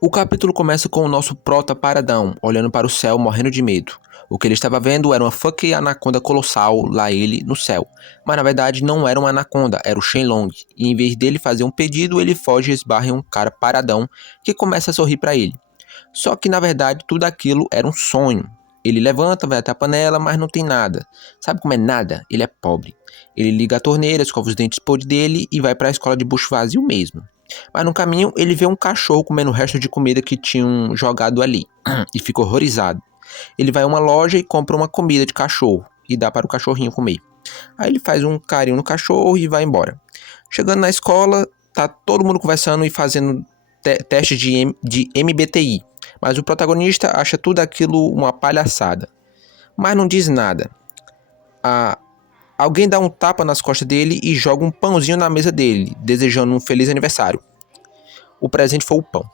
O capítulo começa com o nosso prota paradão, olhando para o céu, morrendo de medo. O que ele estava vendo era uma fucking anaconda colossal, lá ele, no céu. Mas na verdade não era uma anaconda, era o Shenlong. E em vez dele fazer um pedido, ele foge e esbarra em um cara paradão, que começa a sorrir para ele. Só que na verdade tudo aquilo era um sonho. Ele levanta, vai até a panela, mas não tem nada. Sabe como é nada? Ele é pobre. Ele liga a torneira, escova os dentes podres dele e vai para a escola de bucho vazio mesmo. Mas no caminho ele vê um cachorro comendo o resto de comida que tinham jogado ali e fica horrorizado. Ele vai a uma loja e compra uma comida de cachorro e dá para o cachorrinho comer. Aí ele faz um carinho no cachorro e vai embora. Chegando na escola, tá todo mundo conversando e fazendo testes de MBTI, mas o protagonista acha tudo aquilo uma palhaçada. Mas não diz nada. Alguém dá um tapa nas costas dele e joga um pãozinho na mesa dele, desejando um feliz aniversário. O presente foi o pão.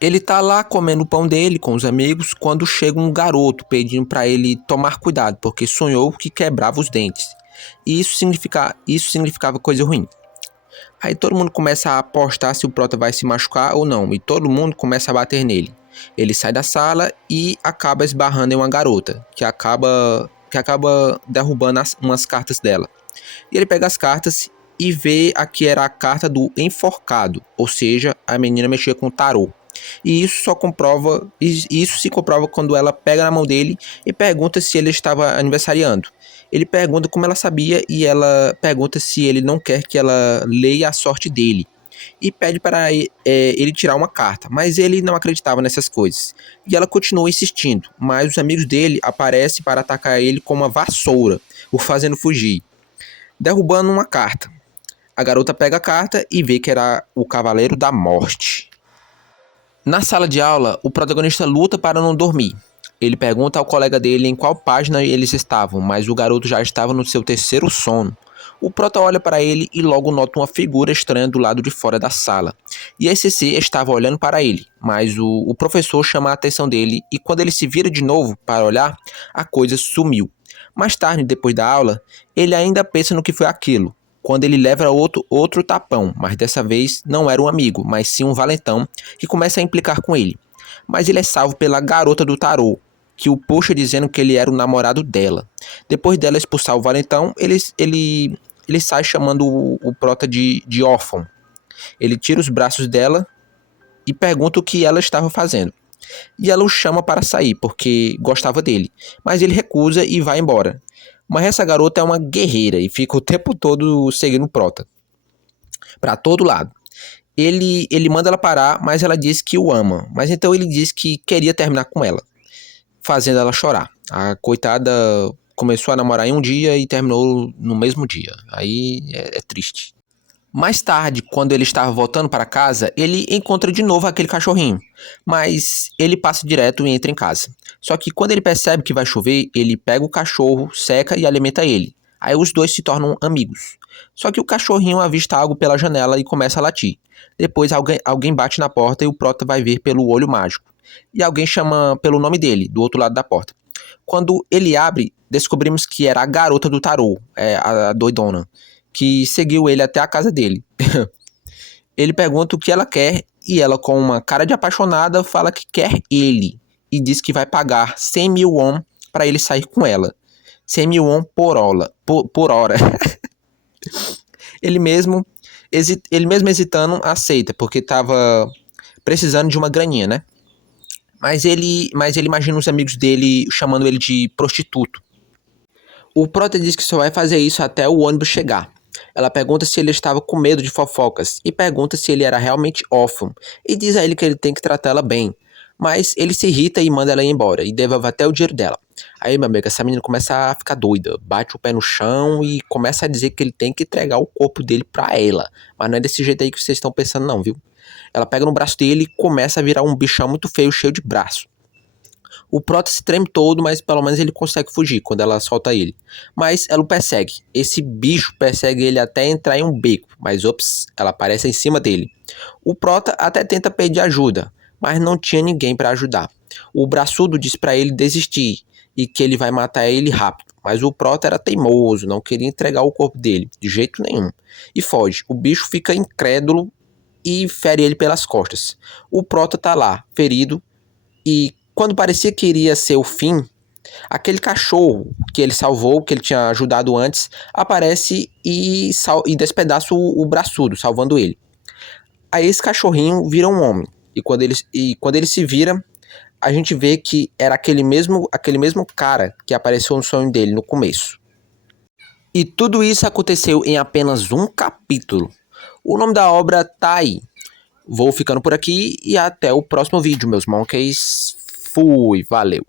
Ele tá lá comendo o pão dele com os amigos quando chega um garoto pedindo para ele tomar cuidado, porque sonhou que quebrava os dentes. E isso significava coisa ruim. Aí todo mundo começa a apostar se o prota vai se machucar ou não, e todo mundo começa a bater nele. Ele sai da sala e acaba esbarrando em uma garota, que acaba derrubando umas cartas dela. E ele pega as cartas e vê a que era a carta do enforcado, ou seja, a menina mexia com tarô. E isso se comprova quando ela pega na mão dele e pergunta se ele estava aniversariando. Ele pergunta como ela sabia e ela pergunta se ele não quer que ela leia a sorte dele. E pede para ele tirar uma carta, mas ele não acreditava nessas coisas. E ela continua insistindo, mas os amigos dele aparecem para atacar ele com uma vassoura, o fazendo fugir, derrubando uma carta. A garota pega a carta e vê que era o Cavaleiro da Morte. Na sala de aula, o protagonista luta para não dormir. Ele pergunta ao colega dele em qual página eles estavam, mas o garoto já estava no seu terceiro sono. O prota olha para ele e logo nota uma figura estranha do lado de fora da sala. E esse ser estava olhando para ele, mas o professor chama a atenção dele e quando ele se vira de novo para olhar, a coisa sumiu. Mais tarde, depois da aula, ele ainda pensa no que foi aquilo, quando ele leva outro tapão, mas dessa vez não era um amigo, mas sim um valentão, que começa a implicar com ele. Mas ele é salvo pela garota do tarô, que o puxa dizendo que ele era o namorado dela. Depois dela expulsar o valentão, ele sai chamando o prota de órfão. Ele tira os braços dela e pergunta o que ela estava fazendo. E ela o chama para sair, porque gostava dele. Mas ele recusa e vai embora. Mas essa garota é uma guerreira e fica o tempo todo seguindo o prota, para todo lado. Ele manda ela parar, mas ela diz que o ama. Mas então ele diz que queria terminar com ela, fazendo ela chorar. A coitada começou a namorar em um dia e terminou no mesmo dia. Aí é triste. Mais tarde, quando ele estava voltando para casa, ele encontra de novo aquele cachorrinho, mas ele passa direto e entra em casa. Só que quando ele percebe que vai chover, ele pega o cachorro, seca e alimenta ele. Aí os dois se tornam amigos. Só que o cachorrinho avista algo pela janela e começa a latir. Depois alguém bate na porta e o prota vai ver pelo olho mágico. E alguém chama pelo nome dele, do outro lado da porta. Quando ele abre, descobrimos que era a garota do tarô, a doidona, que seguiu ele até a casa dele. Ele pergunta o que ela quer e ela, com uma cara de apaixonada, fala que quer ele e diz que vai pagar 100 mil won para ele sair com ela. 100 mil won por hora. Ele mesmo hesitando aceita, porque estava precisando de uma graninha, né? Mas ele imagina os amigos dele chamando ele de prostituto. O prota diz que só vai fazer isso até o ônibus chegar. Ela pergunta se ele estava com medo de fofocas e pergunta se ele era realmente órfão e diz a ele que ele tem que tratá-la bem. Mas ele se irrita e manda ela ir embora e devolve até o dinheiro dela. Aí, meu amigo, essa menina começa a ficar doida, bate o pé no chão e começa a dizer que ele tem que entregar o corpo dele pra ela. Mas não é desse jeito aí que vocês estão pensando não, viu? Ela pega no braço dele e começa a virar um bichão muito feio, cheio de braço. O prota se treme todo, mas pelo menos ele consegue fugir quando ela solta ele. Mas ela o persegue. Esse bicho persegue ele até entrar em um beco, mas ops, ela aparece em cima dele. O prota até tenta pedir ajuda, mas não tinha ninguém para ajudar. O braçudo diz para ele desistir e que ele vai matar ele rápido. Mas o prota era teimoso, não queria entregar o corpo dele, de jeito nenhum. E foge. O bicho fica incrédulo e fere ele pelas costas. O Prota tá lá, ferido, e quando parecia que iria ser o fim, aquele cachorro que ele salvou, que ele tinha ajudado antes, aparece e despedaça o braçudo, salvando ele. Aí esse cachorrinho vira um homem. E quando ele se vira, a gente vê que era aquele mesmo cara que apareceu no sonho dele no começo. E tudo isso aconteceu em apenas um capítulo. O nome da obra tá aí. Vou ficando por aqui e até o próximo vídeo, meus monkeys. Fui, valeu.